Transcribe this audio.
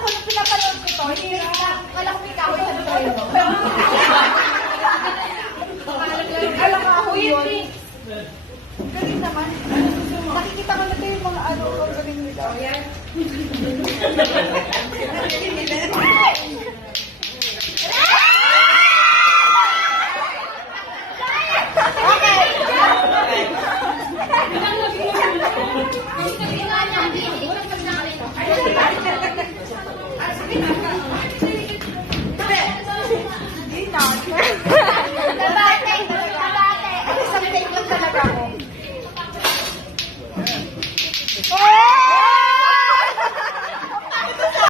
ko, nung pinapanood ko to, hindi kala ko may kahoy sa dulo. Alam ka ako yun. Galing naman. Nakikita ko na ito yung mga ano, galing nila.